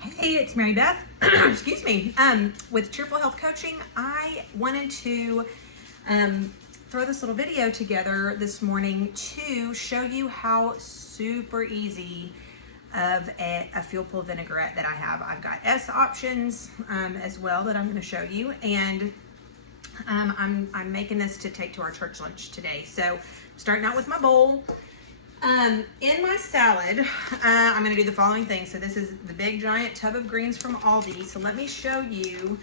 Hey, it's Mary Beth. Excuse me. With Cheerful Health Coaching, I wanted to throw this little video together this morning to show you how super easy of a fuel pool vinaigrette that I have. I've got S options as well that I'm going to show you, and I'm making this to take to our church lunch today. So starting out with my bowl. In my salad, I'm going to do the following things. So this is the big giant tub of greens from Aldi. So let me show you.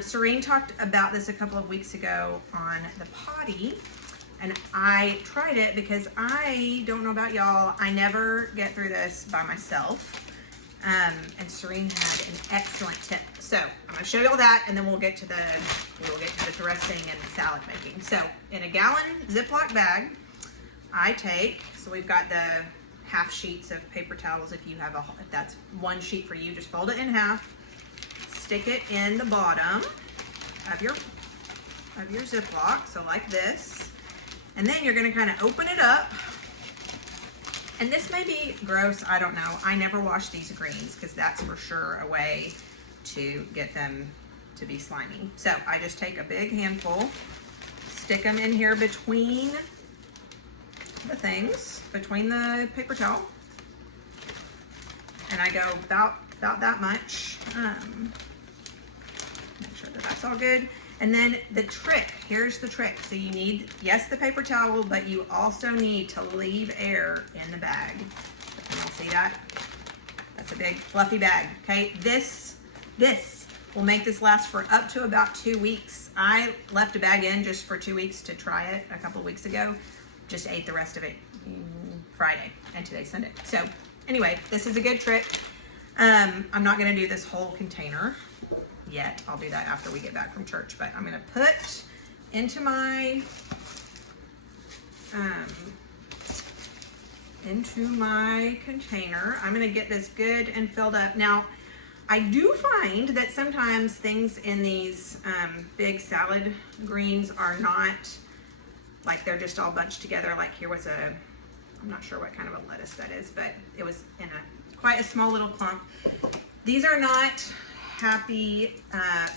Serene talked about this a couple of weeks ago on the potty, and I tried it because I don't know about y'all. I never get through this by myself. And Serene had an excellent tip. So I'm going to show you all that, and then we'll get to the dressing and the salad making. So in a gallon Ziploc bag, I take, so we've got the half sheets of paper towels. If that's one sheet for you, just fold it in half, stick it in the bottom of your Ziploc, so like this, and then you're going to kind of open it up. And this may be gross, I don't know. I never wash these greens because that's for sure a way to get them to be slimy. So I just take a big handful, stick them in here between the things, between the paper towel, and I go about that much. Make sure that that's all good. And then here's the trick. So you need, yes, the paper towel, but you also need to leave air in the bag. Can you see that? That's a big fluffy bag. Okay, this will make this last for up to about 2 weeks. I left a bag in just for 2 weeks to try it a couple of weeks ago. Just ate the rest of it Friday, and today's Sunday. So anyway, this is a good trick. I'm not going to do this whole container yet. I'll do that after we get back from church. But I'm going to put into my container. I'm going to get this good and filled up. Now, I do find that sometimes things in these big salad greens are not like they're just all bunched together. Like here was I'm not sure what kind of a lettuce that is, but it was in quite a small little clump. These are not happy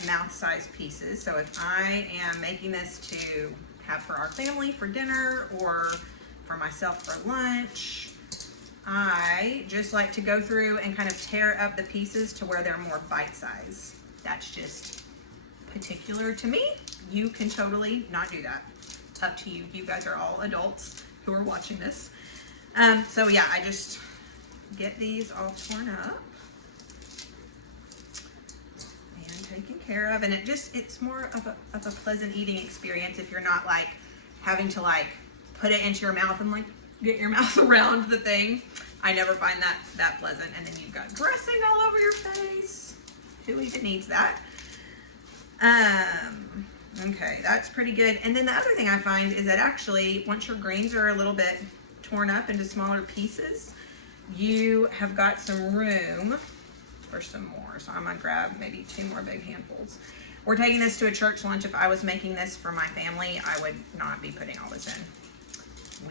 mouth-sized pieces. So if I am making this to have for our family for dinner or for myself for lunch, I just like to go through and kind of tear up the pieces to where they're more bite-sized. That's just particular to me. You can totally not do that. Up to you. You guys are all adults who are watching this. So yeah, I just get these all torn up and taken care of, and it's more of a pleasant eating experience if you're not like having to like put it into your mouth and like get your mouth around the thing. I never find that pleasant. And then you've got dressing all over your face. Who even needs that? Okay, that's pretty good. And then the other thing I find is that actually, once your greens are a little bit torn up into smaller pieces, you have got some room for some more. So I'm gonna grab maybe 2 more big handfuls. We're taking this to a church lunch. If I was making this for my family, I would not be putting all this in.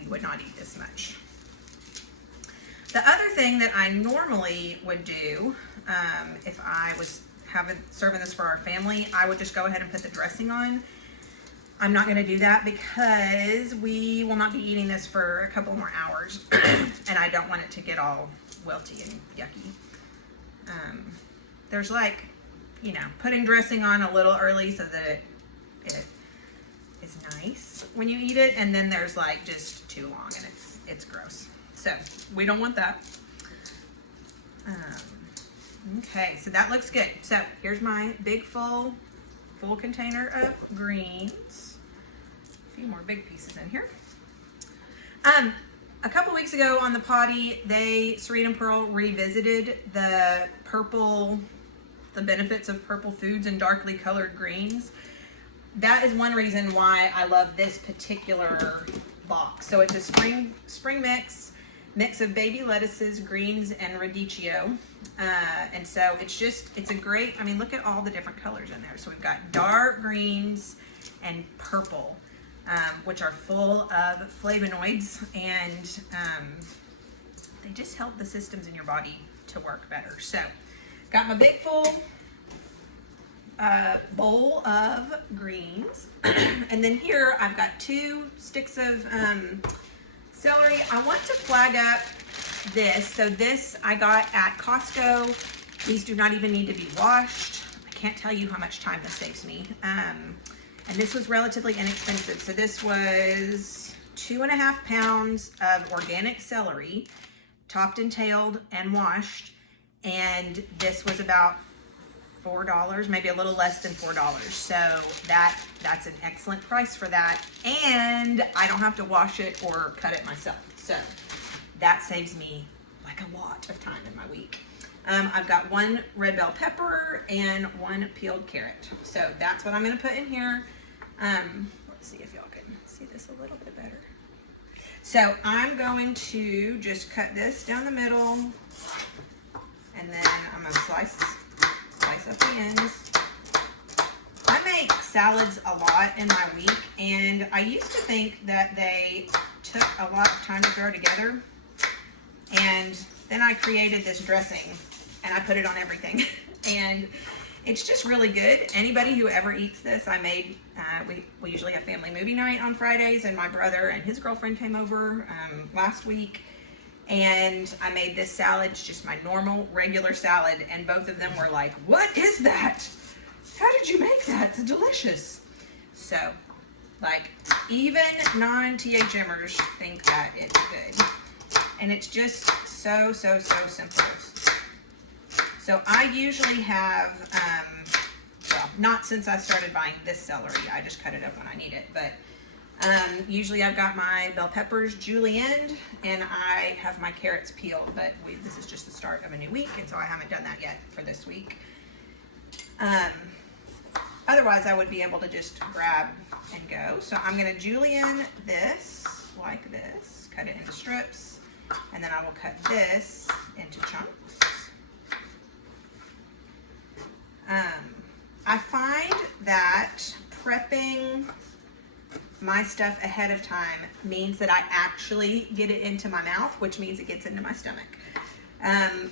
We would not eat this much. The other thing that I normally would do, if I was serving this for our family, I would just go ahead and put the dressing on. I'm not going to do that because we will not be eating this for a couple more hours and I don't want it to get all wilty and yucky. There's like, putting dressing on a little early so that it is nice when you eat it, and then there's like just too long and it's gross. So we don't want that. Okay, so that looks good. So here's my big full container of greens. A few more big pieces in here. A couple weeks ago on the potty, Serene and Pearl revisited the benefits of purple foods and darkly colored greens. That is one reason why I love this particular box. So it's a spring mix of baby lettuces, greens, and radicchio. And so it's a great, look at all the different colors in there. So we've got dark greens and purple, which are full of flavonoids, and they just help the systems in your body to work better. So got my big full bowl of greens. And then here I've got 2 sticks of celery. I want to flag up this. So this I got at Costco. These do not even need to be washed. I can't tell you how much time this saves me. And this was relatively inexpensive. So this was 2.5 pounds of organic celery, topped and tailed and washed. And this was about $4, maybe a little less than $4. So that's an excellent price for that. And I don't have to wash it or cut it myself. So that saves me like a lot of time in my week. I've got 1 red bell pepper and 1 peeled carrot. So that's what I'm gonna put in here. Let's see if y'all can see this a little bit better. So I'm going to just cut this down the middle, and then I'm gonna slice up the ends. I make salads a lot in my week, and I used to think that they took a lot of time to throw together. And then I created this dressing, and I put it on everything. And it's just really good. Anybody who ever eats this, I made, we usually have family movie night on Fridays, and my brother and his girlfriend came over last week. And I made this salad, just my normal, regular salad, and both of them were like, "What is that? How did you make that? It's delicious." So, like, even non-THMers think that it's good. And it's just so simple. So I usually have, well, not since I started buying this celery, I just cut it up when I need it, but usually I've got my bell peppers julienned, and I have my carrots peeled, but this is just the start of a new week, and so I haven't done that yet for this week. Otherwise, I would be able to just grab and go. So I'm gonna julienne this like this, cut it into strips, and then I will cut this into chunks. I find that prepping my stuff ahead of time means that I actually get it into my mouth, which means it gets into my stomach.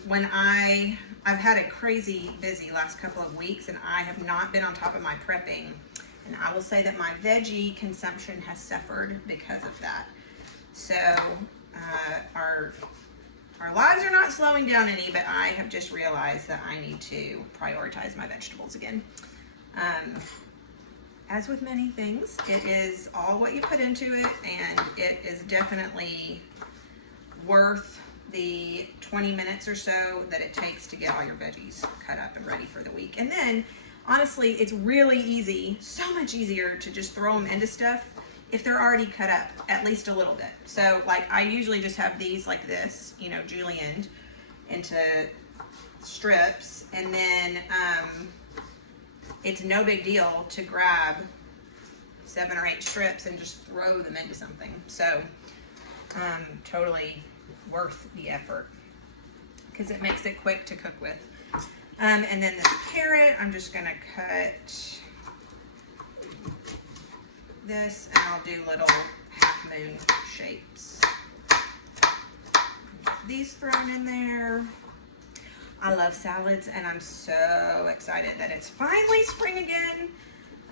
When I've had a crazy busy last couple of weeks, and I have not been on top of my prepping, and I will say that my veggie consumption has suffered because of that. So our lives are not slowing down any, but I have just realized that I need to prioritize my vegetables again. As with many things, it is all what you put into it, and it is definitely worth the 20 minutes or so that it takes to get all your veggies cut up and ready for the week. And then, honestly, it's really easy, so much easier to just throw them into stuff if they're already cut up at least a little bit. So, like, I usually just have these like this, you know, julienned into strips, and then it's no big deal to grab 7 or 8 strips and just throw them into something. So totally worth the effort because it makes it quick to cook with. And then this carrot, I'm just gonna cut this, and I'll do little half moon shapes. These thrown in there. I love salads, and I'm so excited that it's finally spring again.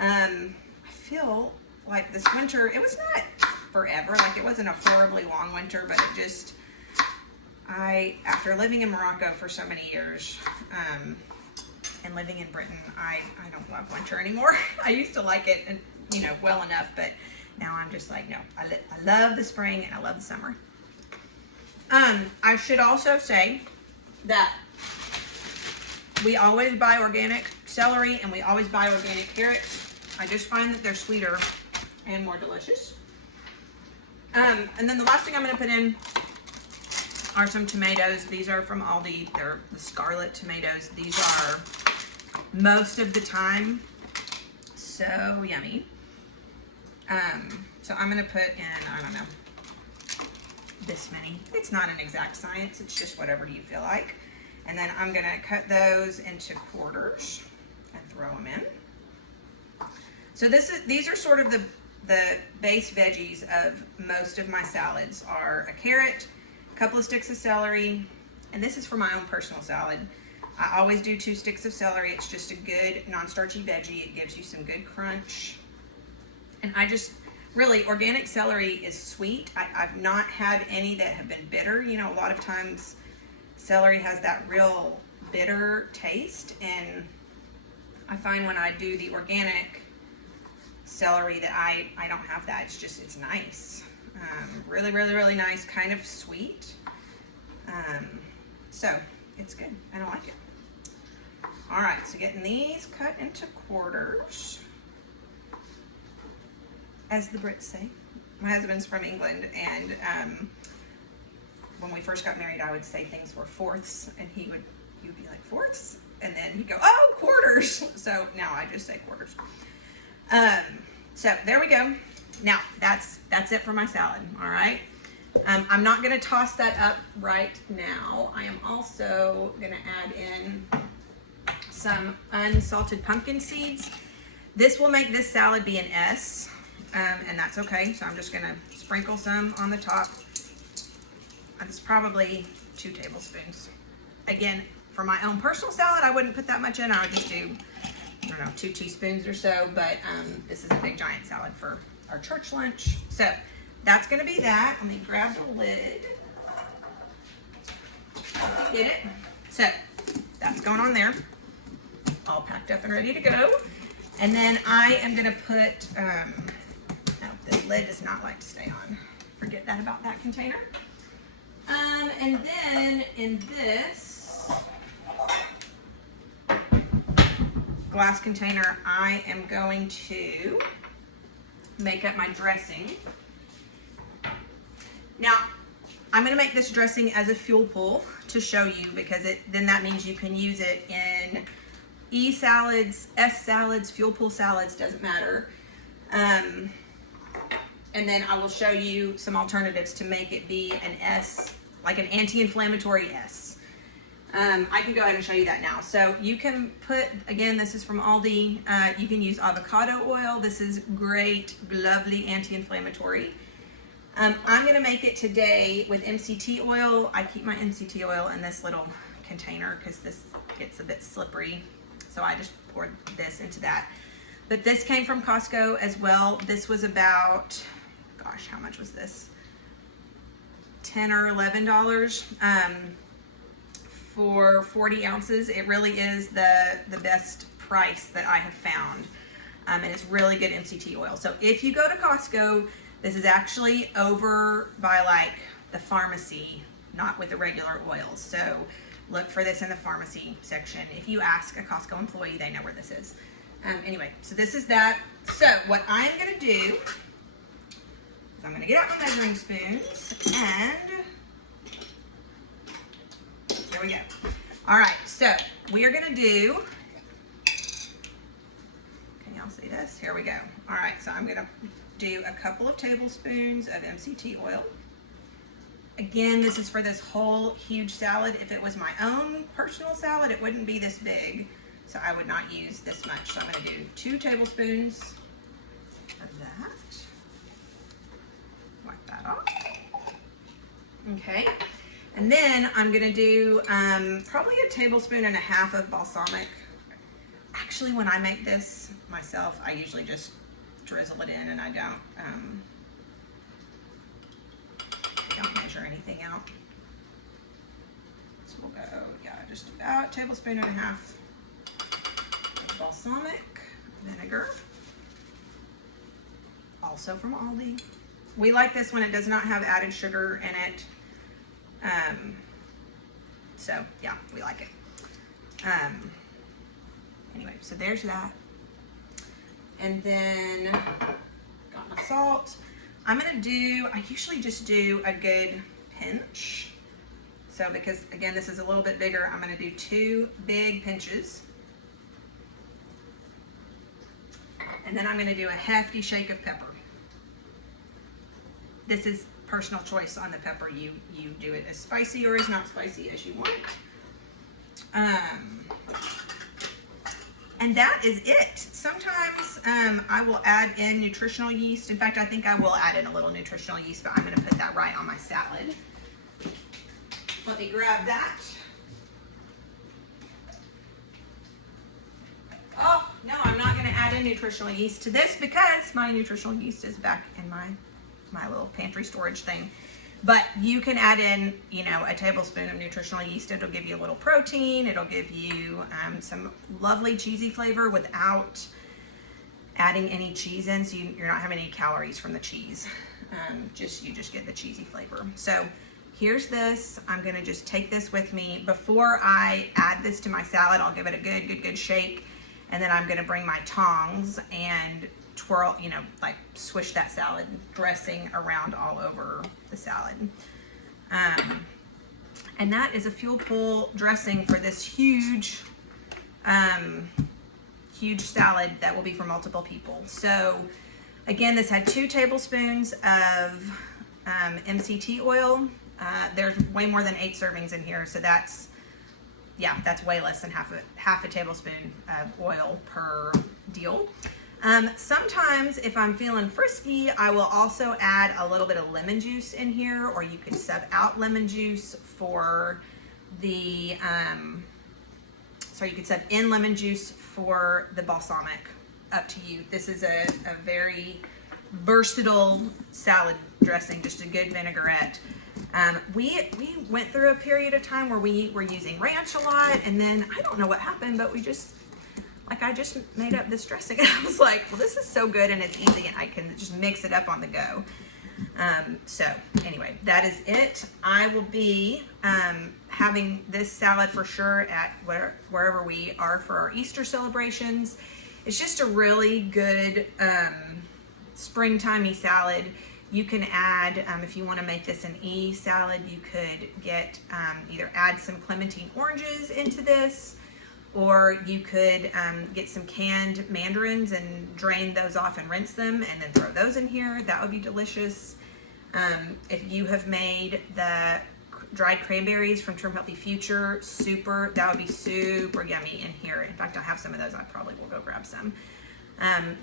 I feel like this winter, it was not forever, like it wasn't a horribly long winter, but it just, after living in Morocco for so many years, and living in Britain, I don't love winter anymore. I used to like it, and you know, well enough, but now I'm just like, no, I love the spring and I love the summer. I should also say that we always buy organic celery and we always buy organic carrots. I just find that they're sweeter and more delicious. And then the last thing I'm going to put in are some tomatoes. These are from Aldi. They're the scarlet tomatoes. These are most of the time so yummy. So I'm going to put in, I don't know, this many. It's not an exact science. It's just whatever you feel like. And then I'm going to cut those into quarters and throw them in. So these are sort of the base veggies of most of my salads are a carrot, a couple of sticks of celery, and this is for my own personal salad. I always do 2 sticks of celery. It's just a good non-starchy veggie. It gives you some good crunch. And I just, really, organic celery is sweet. I've not had any that have been bitter. You know, a lot of times celery has that real bitter taste, and I find when I do the organic celery that I don't have that. It's nice. Really, really, really nice, kind of sweet. So it's good, and I like it. All right, so getting these cut into quarters, as the Brits say. My husband's from England, and when we first got married, I would say things were fourths, and he would be like, fourths? And then he'd go, oh, quarters. So now I just say quarters. So there we go. Now that's it for my salad. All right. I'm not going to toss that up right now. I am also going to add in some unsalted pumpkin seeds. This will make this salad be an S, and that's okay. So I'm just going to sprinkle some on the top. It's probably 2 tablespoons. Again, for my own personal salad, I wouldn't put that much in. I would just do, I don't know, 2 teaspoons or so, but this is a big giant salad for our church lunch. So that's gonna be that. Let me grab the lid. Get it? So that's going on there. All packed up and ready to go. And then I am gonna put, no, this lid does not like to stay on. Forget that about that container. And then in this glass container, I am going to make up my dressing. Now, I'm going to make this dressing as a fuel pool to show you, because then that means you can use it in E salads, S salads, fuel pool salads, doesn't matter. And then I will show you some alternatives to make it be an S, like an anti-inflammatory S. I can go ahead and show you that now. So you can put, again, this is from Aldi. You can use avocado oil. This is great, lovely anti-inflammatory. I'm going to make it today with MCT oil. I keep my MCT oil in this little container because this gets a bit slippery. So I just poured this into that. But this came from Costco as well. This was about, gosh, how much was this? $10 or $11 for 40 ounces. It really is the best price that I have found. And it's really good MCT oil. So if you go to Costco, this is actually over by like the pharmacy, not with the regular oils. So look for this in the pharmacy section. If you ask a Costco employee, they know where this is. Anyway, so this is that. So what I'm gonna do is I'm gonna get out my measuring spoons, and there we go. All right, so we are gonna do, can y'all see this? Here we go. All right, so I'm gonna do a couple of tablespoons of MCT oil. Again, this is for this whole huge salad. If it was my own personal salad, it wouldn't be this big, so I would not use this much. So I'm gonna do 2 tablespoons of that. Wipe that off. Okay, and then I'm gonna do probably 1.5 tablespoons of balsamic. Actually, when I make this myself, I usually just drizzle it in, and I don't measure anything out. So we'll go, yeah, just about 1.5 tablespoons of balsamic vinegar, also from Aldi. We like this one. It does not have added sugar in it. So yeah, we like it. Anyway, so there's that. And then got my salt. I'm gonna do, I usually just do a good pinch. So because again, this is a little bit bigger, I'm gonna do 2 big pinches. And then I'm gonna do a hefty shake of pepper. This is personal choice on the pepper. You do it as spicy or as not spicy as you want. And that is it. Sometimes I will add in nutritional yeast. In fact, I think I will add in a little nutritional yeast, but I'm gonna put that right on my salad. Let me grab that. Oh, no, I'm not going to add in nutritional yeast to this because my nutritional yeast is back in my little pantry storage thing. But you can add in, you know, a tablespoon of nutritional yeast. It'll give you a little protein. It'll give you some lovely cheesy flavor without adding any cheese in. So you're not having any calories from the cheese. You just get the cheesy flavor. So here's this. I'm going to just take this with me. Before I add this to my salad, I'll give it a good shake. And then I'm going to bring my tongs and twirl, you know, like swish that salad dressing around all over the salad. And that is a fuel pool dressing for this huge salad that will be for multiple people. So again, this had 2 tablespoons of MCT oil. There's way more than 8 servings in here, so that's way less than half a tablespoon of oil per deal. Sometimes if I'm feeling frisky, I will also add a little bit of lemon juice in here, or you could sub out lemon juice for the, you could sub in lemon juice for the balsamic, up to you. This is a very versatile salad dressing, just a good vinaigrette. We went through a period of time where we were using ranch a lot, and then I don't know what happened, but I just made up this dressing, and I was like, well, this is so good and it's easy and I can just mix it up on the go. So anyway, that is it. I will be having this salad for sure at wherever we are for our Easter celebrations. It's just a really good springtimey salad. You can add, if you want to make this an E salad, you could get either add some clementine oranges into this, or you could get some canned mandarins and drain those off and rinse them and then throw those in here. That would be delicious. If you have made the dried cranberries from Trim Healthy Future, that would be super yummy in here. In fact, I have some of those. I probably will go grab some.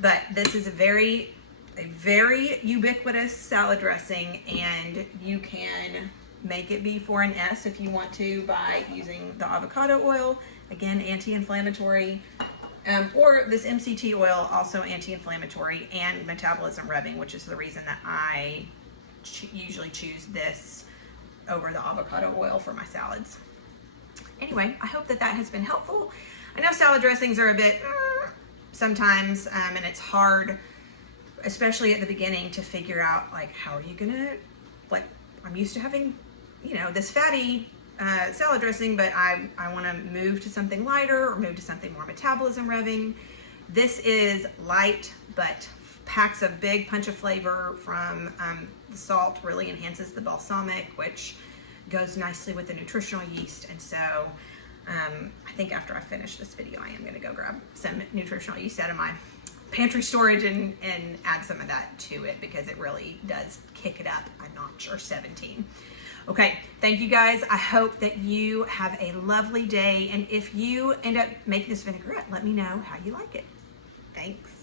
But this is a very ubiquitous salad dressing, and you can make it be for an S if you want to by using the avocado oil, again, anti-inflammatory, or this MCT oil, also anti-inflammatory and metabolism revving, which is the reason that I usually choose this over the avocado oil for my salads. Anyway, I hope that has been helpful. I know salad dressings are a bit sometimes, and it's hard, especially at the beginning, to figure out, like, how are you gonna, like, I'm used to having, you know, this fatty salad dressing, but I want to move to something lighter or move to something more metabolism revving. This is light, but packs a big punch of flavor from the salt. Really enhances the balsamic, which goes nicely with the nutritional yeast. And so I think after I finish this video, I am going to go grab some nutritional yeast out of my pantry storage and add some of that to it, because it really does kick it up a notch or 17. Okay, thank you guys. I hope that you have a lovely day. And if you end up making this vinaigrette, let me know how you like it. Thanks.